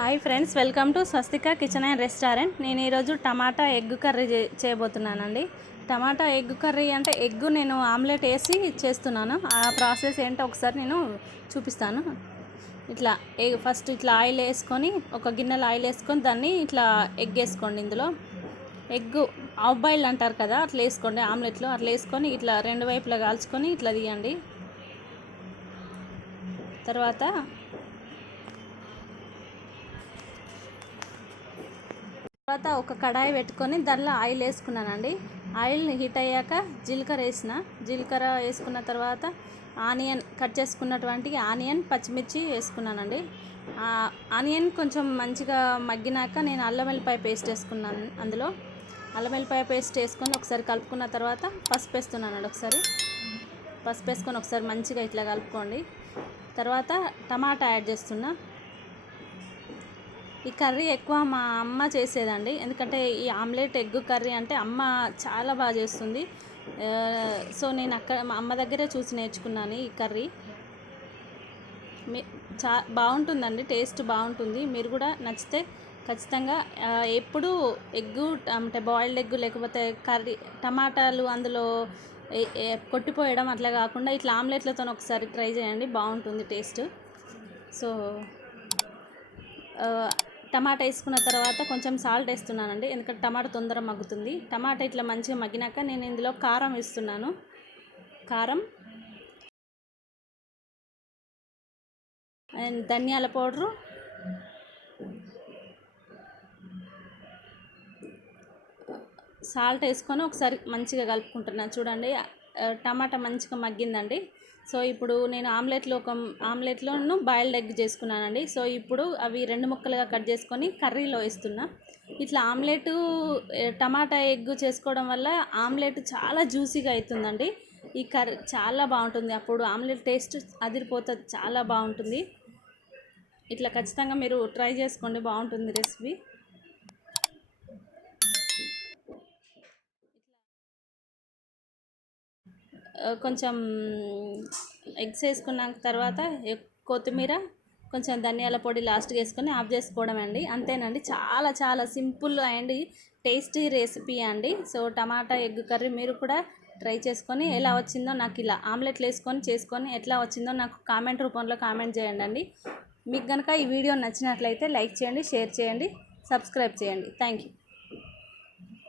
Hi friends, welcome to Swastika kitchen and restaurant. నేను ఈరోజు tomato egg curry చేయబోతున్నానండి. Tomato egg curry అంటే egg నేను ఆమ్లెట్ వేసి చేస్తున్నాను. ఆ ప్రాసెస్ ఏంటో ఒకసారి నేను చూపిస్తాను. ఇట్లా ఫస్ట్ ఇట్లా ఆయిల్ వేసుకొని, ఒక గిన్నెలో ఆయిల్ వేసుకొని దాన్ని ఇట్లా ఎగ్ వేసుకోండి. ఇందులో ఎగ్గు హాఫ్ బాయిల్డ్ అంటారు కదా, అట్లా వేసుకోండి. ఆమ్లెట్లో అట్లా వేసుకొని ఇట్లా రెండు వైపులా కాల్చుకొని ఇట్లా తీయండి. తర్వాత ఒక కడాయి పెట్టుకొని దానిలో ఆయిల్ వేసుకున్నానండి. ఆయిల్ హీట్ అయ్యాక జీలకర్ర వేసుకున్న తర్వాత ఆనియన్ కట్ చేసుకున్నటువంటి ఆనియన్, పచ్చిమిర్చి వేసుకున్నానండి. ఆనియన్ కొంచెం మంచిగా మగ్గినాక నేను అల్లం వెల్లిపాయ పేస్ట్ వేసుకున్నాను. అందులో అల్లం వెల్లిపాయ పేస్ట్ వేసుకొని ఒకసారి కలుపుకున్న తర్వాత పసుపు వేస్తున్నానండి. పసుపు వేసుకొని ఒకసారి మంచిగా ఇట్లా కలుపుకోండి. తర్వాత టమాటా యాడ్ చేస్తున్నా. ఈ కర్రీ ఎక్కువ మా అమ్మ చేసేదండి, ఎందుకంటే ఈ ఆమ్లెట్ ఎగ్ కర్రీ అంటే అమ్మ చాలా బాగా చేస్తుంది. సో నేను మా అమ్మ దగ్గరే చూసి నేర్చుకున్నాను ఈ కర్రీ. బాగుంటుందండి, టేస్ట్ బాగుంటుంది. మీరు కూడా నచ్చితే ఖచ్చితంగా ఎప్పుడు ఎగ్గు అంటే బాయిల్డ్ ఎగ్ లేకపోతే కర్రీ టమాటాలు అందులో కొట్టిపోయడం అట్లా కాకుండా ఇట్లా ఆమ్లెట్లతో ఒకసారి ట్రై చేయండి, బాగుంటుంది టేస్ట్. సో టమాటా వేసుకున్న తర్వాత కొంచెం సాల్ట్ వేస్తున్నానండి, ఎందుకంటే టమాటా తొందరగా మగ్గుతుంది. టమాటా ఇట్లా మంచిగా మగ్గినాక నేను ఇందులో కారం వేస్తున్నాను. కారం అండ్ ధనియాల పౌడరు, సాల్ట్ వేసుకొని ఒకసారి మంచిగా కలుపుకుంటున్నాను. చూడండి, టమాటా మంచిగా మగ్గిందండి. సో ఇప్పుడు నేను ఆమ్లెట్లోను బాయిల్డ్ ఎగ్ చేసుకున్నానండి. సో ఇప్పుడు అవి రెండు ముక్కలుగా కట్ చేసుకొని కర్రీలో వేస్తున్నా. ఇట్లా ఆమ్లెట్ టమాటా ఎగ్ చేసుకోవడం వల్ల ఆమ్లెట్ చాలా జ్యూసీగా అవుతుందండి. ఈ కర్రీ చాలా బాగుంటుంది, అప్పుడు ఆమ్లెట్ టేస్ట్ అదిరిపోతుంది, చాలా బాగుంటుంది. ఇట్లా ఖచ్చితంగా మీరు ట్రై చేసుకోండి, బాగుంటుంది రెసిపీ. కొంచెం ఎగ్స్ వేసుకున్న తర్వాత కొత్తిమీర, కొంచెం ధనియాల పొడి లాస్ట్గా వేసుకొని ఆఫ్ చేసుకోవడం అండి. అంతేనండి, చాలా చాలా సింపుల్ అండ్ టేస్టీ రెసిపీ అండి. సో టమాటా ఎగ్ కర్రీ మీరు కూడా ట్రై చేసుకొని ఎలా వచ్చిందో నాకు, ఇలా ఆమ్లెట్లు వేసుకొని చేసుకొని ఎట్లా వచ్చిందో నాకు కామెంట్ రూపంలో కామెంట్ చేయండి. మీకు కనుక ఈ వీడియో నచ్చినట్లయితే లైక్ చేయండి, షేర్ చేయండి, సబ్స్క్రైబ్ చేయండి. Thank you.